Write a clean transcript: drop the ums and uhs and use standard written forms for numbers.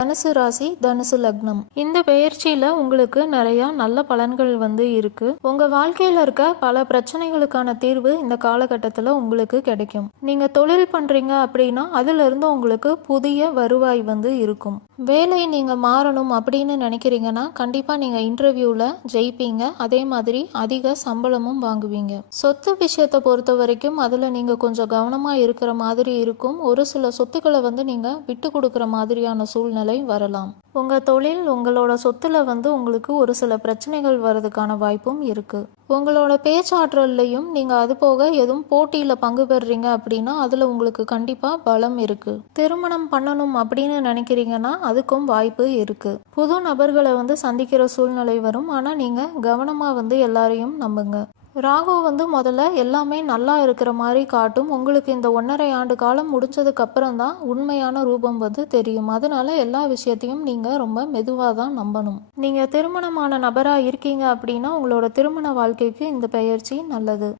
தனுசு ராசி, தனுசு லக்னம். இந்த பெயர்ச்சியில உங்களுக்கு நிறைய நல்ல பலன்கள் இருக்கு. உங்க வாழ்க்கையில இருக்க பல பிரச்சனைகளுக்கான தீர்வு இந்த காலகட்டத்துல உங்களுக்கு கிடைக்கும். நீங்க தொழில் பண்றீங்க அப்படின்னா அதுல இருந்து உங்களுக்கு புதிய வருவாய் இருக்கும். வேலை நீங்க மாறணும் அப்படின்னு நினைக்கிறீங்கன்னா கண்டிப்பா நீங்க இன்டர்வியூல ஜெயிப்பீங்க. அதே மாதிரி அதிக சம்பளமும் வாங்குவீங்க. சொத்து விஷயத்தை பொறுத்த வரைக்கும் அதுல நீங்க கொஞ்சம் கவனமா இருக்கிற மாதிரி இருக்கும். ஒரு சில சொத்துக்களை நீங்க விட்டு கொடுக்கிற மாதிரியான சூழ்நிலை வரலாம். உங்க தொழில், உங்களோட சொத்துல உங்களுக்கு ஒரு சில பிரச்சனைகள் வர்றதுக்கான வாய்ப்பும் இருக்கு. உங்களோட பேச்சாற்றல்லையும் நீங்க அது போக எதுவும் போட்டியில பங்கு பெறுறீங்க அப்படின்னா அதுல உங்களுக்கு கண்டிப்பா பலம் இருக்கு. திருமணம் பண்ணணும் அப்படின்னு நினைக்கிறீங்கன்னா அதுக்கும் வாய்ப்பு இருக்கு. புது நபர்களை சந்திக்கிற சூழ்நிலை வரும். ஆனா நீங்க கவனமா எல்லாரையும் நம்புங்க. ராகு முதல்ல எல்லாமே நல்லா இருக்கிற மாதிரி காட்டும். உங்களுக்கு இந்த 1.5 ஆண்டு காலம் முடிஞ்சதுக்கு அப்புறம் தான் உண்மையான ரூபம் தெரியும். அதனால எல்லா விஷயத்தையும் நீங்க ரொம்ப மெதுவாக தான் நம்பணும். நீங்க திருமணமான நபரா இருக்கீங்க அப்படின்னா உங்களோட திருமண வாழ்க்கைக்கு இந்த பெயர்ச்சி நல்லது.